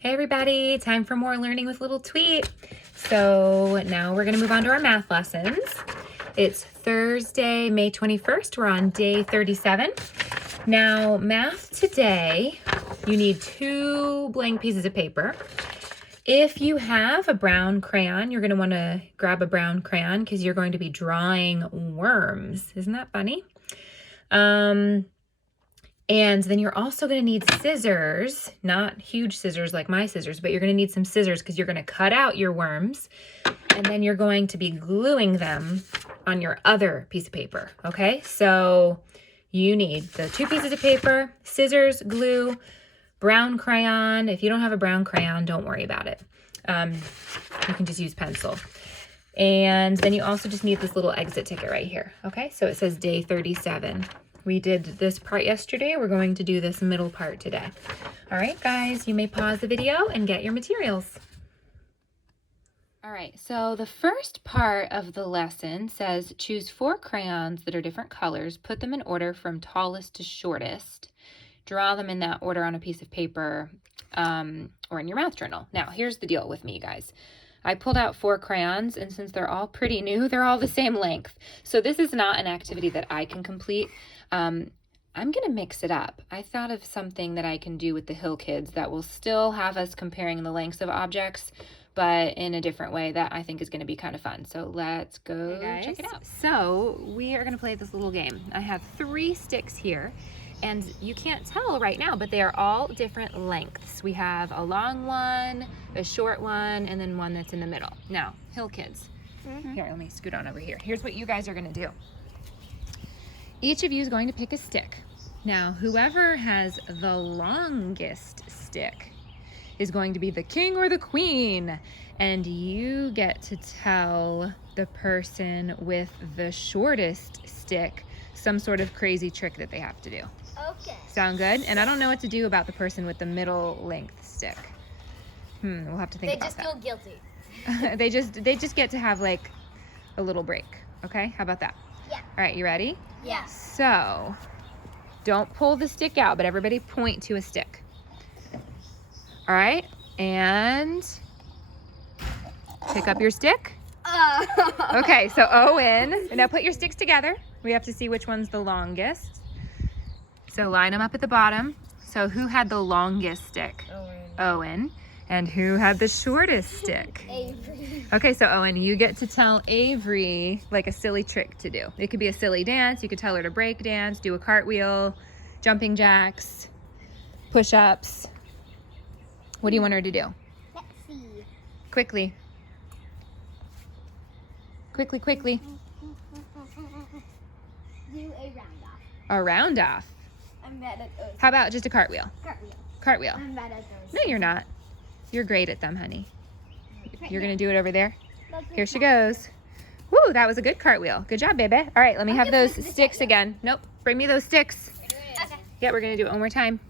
Hey everybody, time for more Learning with Little Tweet. So now we're gonna move on to our math lessons. It's Thursday, May 21st. We're on day 37. Now math today, you need 2 blank pieces of paper. If you have a brown crayon, you're gonna wanna grab a brown crayon because you're going to be drawing worms. Isn't that funny? And then you're also going to need scissors, not huge scissors like my scissors, but you're going to need some scissors because you're going to cut out your worms and then you're going to be gluing them on your other piece of paper, okay? So you need the 2 pieces of paper, scissors, glue, brown crayon. If you don't have a brown crayon, don't worry about it. You can just use pencil. And then you also just need this little exit ticket right here, okay? So it says day 37. We did this part yesterday. We're going to do this middle part today. All right, guys, you may pause the video and get your materials. All right, so the first part of the lesson says choose 4 crayons that are different colors, put them in order from tallest to shortest, draw them in that order on a piece of paper or in your math journal. Now, here's the deal with me, guys. I pulled out 4 crayons, and since they're all pretty new, they're all the same length. So this is not an activity that I can complete. I'm going to mix it up. I thought of something that I can do with the Hill Kids that will still have us comparing the lengths of objects, but in a different way that I think is going to be kind of fun. So let's go check it out. So we are going to play this little game. I have 3 sticks here. And you can't tell right now, but they are all different lengths. We have a long one, a short one, and then one that's in the middle. Now, Hill Kids, here, let me scoot on over here. Here's what you guys are gonna do. Each of you is going to pick a stick. Now, whoever has the longest stick is going to be the king or the queen. And you get to tell the person with the shortest stick some sort of crazy trick that they have to do. Okay. Sound good? And I don't know what to do about the person with the middle length stick. We'll have to think about that. They just feel guilty. they just get to have like a little break. Okay? How about that? Yeah. All right, you ready? Yeah. So, don't pull the stick out, but everybody point to a stick. All right? And pick up your stick. Okay, so Owen, now put your sticks together. We have to see which one's the longest. So line them up at the bottom. So who had the longest stick? Owen. And who had the shortest stick? Avery. Okay, so Owen, you get to tell Avery like a silly trick to do. It could be a silly dance. You could tell her to break dance, do a cartwheel, jumping jacks, push-ups. What do you want her to do? Let's see. Quickly. Quickly. Do a round off. A round off. I'm bad at those. How about just a cartwheel? Cartwheel. I'm bad at those. No, you're not. You're great at them, honey. You're going to do it over there? Look, Here she goes. Woo, that was a good cartwheel. Good job, baby. All right, let me have those sticks again. Nope, bring me those sticks. Okay. Yeah, we're going to do it one more time.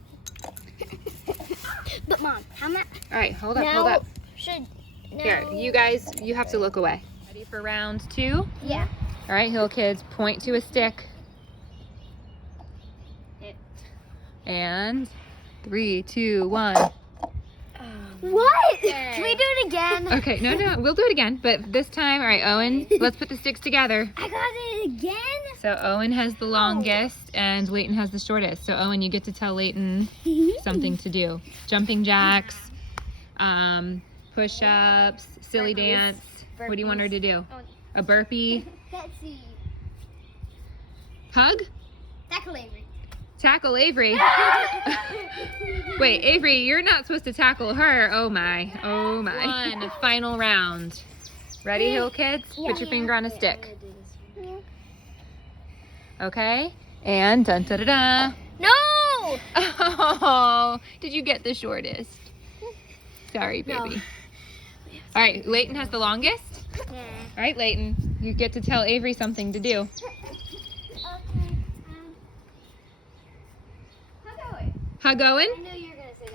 But Mom, how much? All right, hold up. Here, you guys, you have to look away. Ready for round 2? Yeah. All right, Hill Kids, point to a stick. And 3, 2, 1. What? Can we do it again? Okay, no, we'll do it again. But this time, all right, Owen, let's put the sticks together. I got it again? So Owen has the longest and Leighton has the shortest. So Owen, you get to tell Leighton something to do. Jumping jacks, push-ups, silly dance. What do you want her to do? A burpee? Let's see. Hug? Tackle Avery. Tackle Avery. Wait, Avery, you're not supposed to tackle her. Oh my. One final round. Ready, Hill Kids? Put your finger on a stick. Okay? And dun da da da. No! Oh, did you get the shortest? Sorry, baby. No. All right, Leighton has the longest. Yeah. All right, Leighton, you get to tell Avery something to do. Hug Owen? I knew you were going to say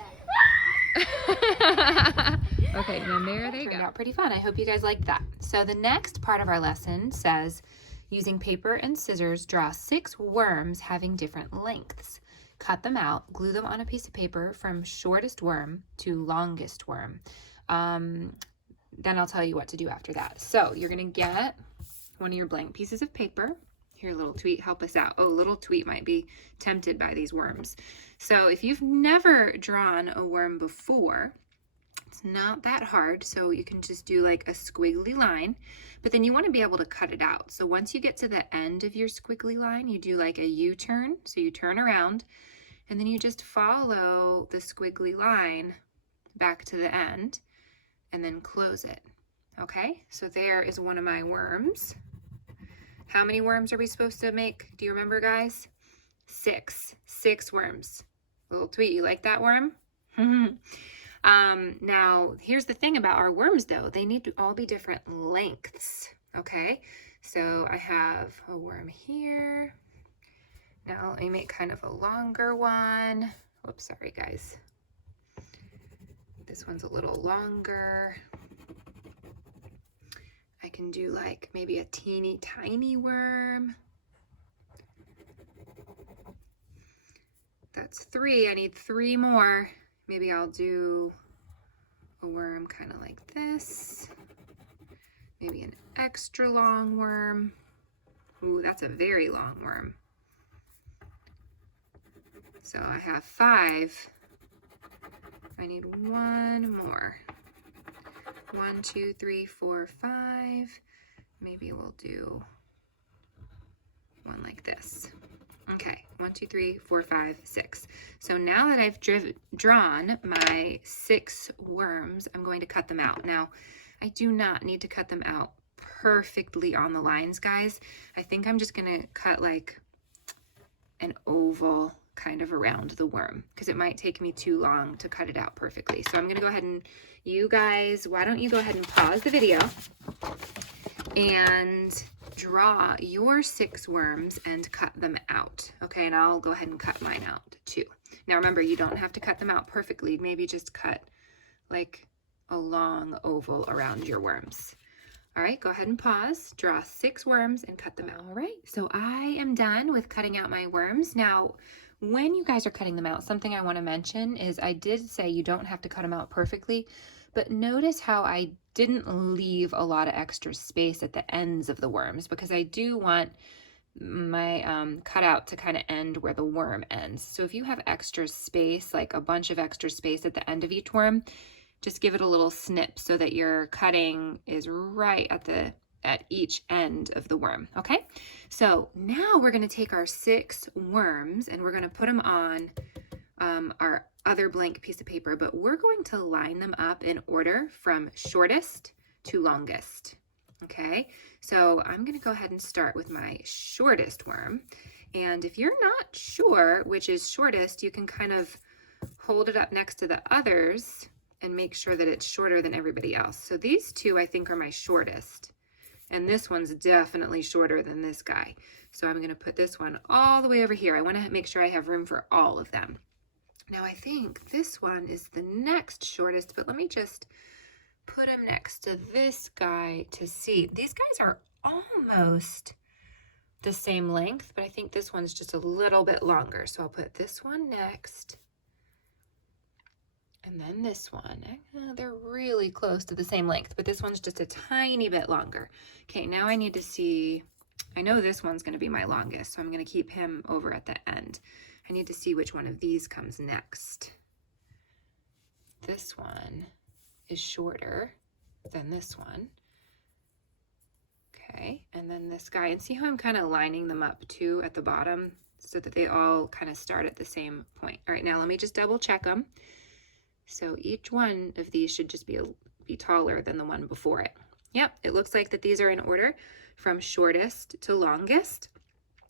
that. Okay, then there they go. Turned out pretty fun. I hope you guys liked that. So the next part of our lesson says, using paper and scissors, draw 6 worms having different lengths. cut them out, glue them on a piece of paper from shortest worm to longest worm. Then I'll tell you what to do after that. So you're gonna get one of your blank pieces of paper. Here, little Tweet, help us out. Oh, little Tweet might be tempted by these worms. So if you've never drawn a worm before, it's not that hard. So you can just do like a squiggly line, but then you want to be able to cut it out. So once you get to the end of your squiggly line, you do like a U-turn. So you turn around and then you just follow the squiggly line back to the end and then close it. Okay, so there is one of my worms. How many worms are we supposed to make? Do you remember, guys? 6 worms. Little Tweet, you like that worm? Now, here's the thing about our worms, though. They need to all be different lengths, okay? So I have a worm here. Now, let me make kind of a longer one. Whoops, sorry, guys. This one's a little longer. I can do like maybe a teeny tiny worm. That's 3. I need 3 more. Maybe I'll do a worm kind of like this. Maybe an extra long worm. Ooh, that's a very long worm. So I have 5. I need 1 more. 1, 2, 3, 4, 5. Maybe we'll do one like this. Okay, 1, 2, 3, 4, 5, 6. So now that I've drawn my 6 worms, I'm going to cut them out. Now, I do not need to cut them out perfectly on the lines, guys. I think I'm just gonna cut like an oval kind of around the worm because it might take me too long to cut it out perfectly. So I'm gonna go ahead and, you guys, why don't you go ahead and pause the video and draw your 6 worms and cut them out. Okay, and I'll go ahead and cut mine out too. Now remember, you don't have to cut them out perfectly. Maybe just cut like a long oval around your worms. All right, go ahead and pause, draw 6 worms and cut them out. All right, so I am done with cutting out my worms. Now, when you guys are cutting them out, something I want to mention is I did say you don't have to cut them out perfectly, but notice how I didn't leave a lot of extra space at the ends of the worms because I do want my cutout to kind of end where the worm ends. So if you have extra space, like a bunch of extra space at the end of each worm, just give it a little snip so that your cutting is right at each end of the worm, okay? So now we're gonna take our 6 worms and we're gonna put them on our other blank piece of paper, but we're going to line them up in order from shortest to longest, okay? So I'm gonna go ahead and start with my shortest worm. And if you're not sure which is shortest, you can kind of hold it up next to the others and make sure that it's shorter than everybody else. So these 2 I think are my shortest. And this one's definitely shorter than this guy. So I'm gonna put this one all the way over here. I wanna make sure I have room for all of them. Now I think this one is the next shortest, but let me just put him next to this guy to see. These guys are almost the same length, but I think this one's just a little bit longer. So I'll put this one next. And then this one, they're really close to the same length, but this one's just a tiny bit longer. Okay, now I need to see, I know this one's gonna be my longest, so I'm gonna keep him over at the end. I need to see which one of these comes next. This one is shorter than this one. Okay, and then this guy, and see how I'm kind of lining them up too at the bottom so that they all kind of start at the same point. All right, now let me just double check them. So each one of these should just be taller than the one before it. Yep, it looks like that these are in order from shortest to longest.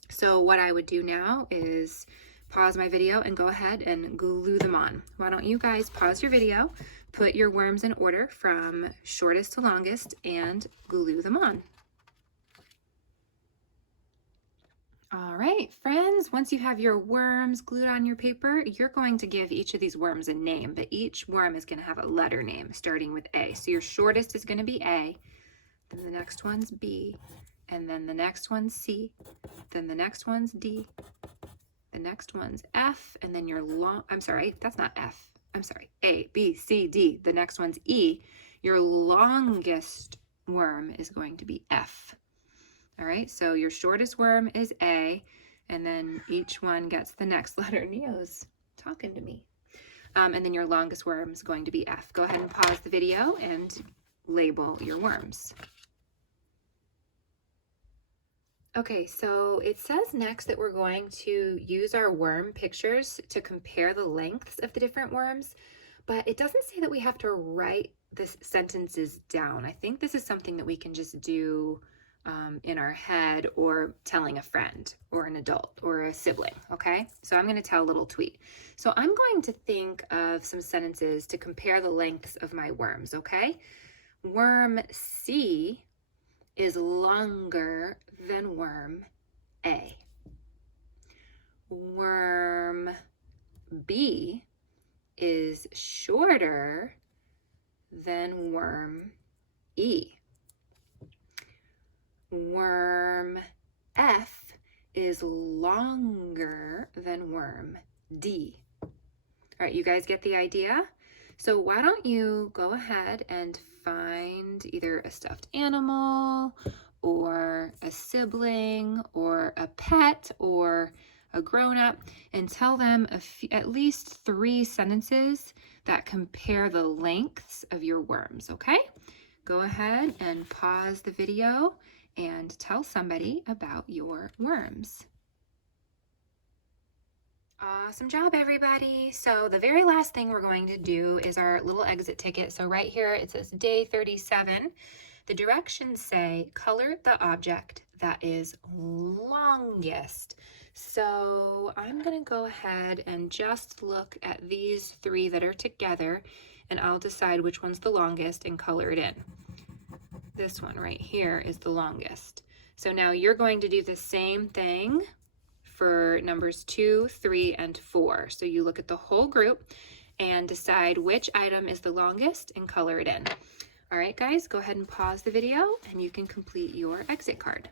So what I would do now is pause my video and go ahead and glue them on. Why don't you guys pause your video, put your worms in order from shortest to longest, and glue them on. All right, friends, once you have your worms glued on your paper, you're going to give each of these worms a name, but each worm is going to have a letter name starting with A. So your shortest is going to be A, then the next one's B, and then the next one's C, then the next one's D, the next one's F, and then your I'm sorry, that's not F. I'm sorry, A, B, C, D. The next one's E. Your longest worm is going to be F. All right, so your shortest worm is A, and then each one gets the next letter. Neo's talking to me. And then your longest worm is going to be F. Go ahead and pause the video and label your worms. Okay, so it says next that we're going to use our worm pictures to compare the lengths of the different worms, but it doesn't say that we have to write the sentences down. I think this is something that we can just do in our head, or telling a friend or an adult or a sibling, okay? So I'm going to tell a little tweet. So I'm going to think of some sentences to compare the lengths of my worms, okay? Worm C is longer than worm A. Worm B is shorter than worm E. Worm F is longer than worm D. All right, you guys get the idea? So why don't you go ahead and find either a stuffed animal or a sibling or a pet or a grown-up and tell them at least 3 sentences that compare the lengths of your worms, okay? Go ahead and pause the video and tell somebody about your worms. Awesome job, everybody. So the very last thing we're going to do is our little exit ticket. So right here it says day 37. The directions say color the object that is longest. So I'm going to go ahead and just look at these 3 that are together, and I'll decide which one's the longest and color it in. This one right here is the longest. So now you're going to do the same thing for numbers 2, 3, and 4. So you look at the whole group and decide which item is the longest and color it in. All right, guys, go ahead and pause the video and you can complete your exit card.